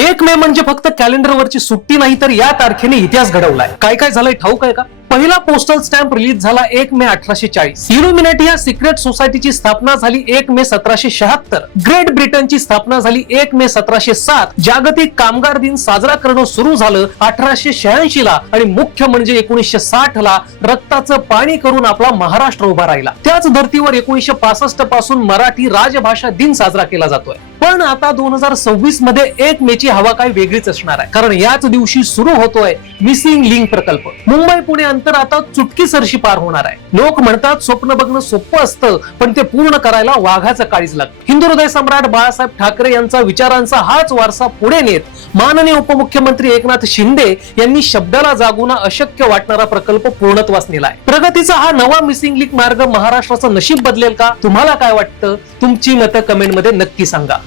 1 मे म्हणजे फक्त कॅलेंडरवरची सुट्टी नाही, तर या तारखेने इतिहास घडवलाय. काय काय झालंय ठाऊक आहे का? पहिला पोस्टल स्टॅम्प रिलीज झाला 1 मे 1840. इल्युमिनाटी या सिक्रेट सोसायटीची स्थापना झाली 1 मे 1776. ग्रेट ब्रिटनची स्थापना झाली 1 मे 1707. जागतिक कामगार दिन साजरा करणं सुरू झालं 1886 ला आणि मुख्य म्हणजे 1960 ला रक्ताचं पाणी करून आपला महाराष्ट्र उभा राहिला. त्याच धर्तीवर 1965 पासून मराठी राजभाषा दिन साजरा केला जातोय. पण आता 2026 मध्ये 1 मे ची हवा काय वेगळीच असणार आहे, कारण याच दिवशी सुरू होतोय मिसिंग लिंक प्रकल्प. मुंबई पुणे अंतर आता चुटकीसरशी पार होणार आहे. लोक म्हणतात स्वप्न बघणं सोपं असतं, पण ते पूर्ण करायला वाघाचं काळीज लागतं. हिंदू हृदय सम्राट बाळासाहेब ठाकरे यांचा विचारांचा हाच वारसा पुढे नेत माननीय उपमुख्यमंत्री एकनाथ शिंदे यांनी शब्दाला जागून अशक्य वाटणारा प्रकल्प पूर्णत्वास नेलाय. प्रगतीचा हा नवा मिसिंग लिंक मार्ग महाराष्ट्राचं नशीब बदलेल का? तुम्हाला काय वाटतं? तुमची मतं कमेंट मध्ये नक्की सांगा.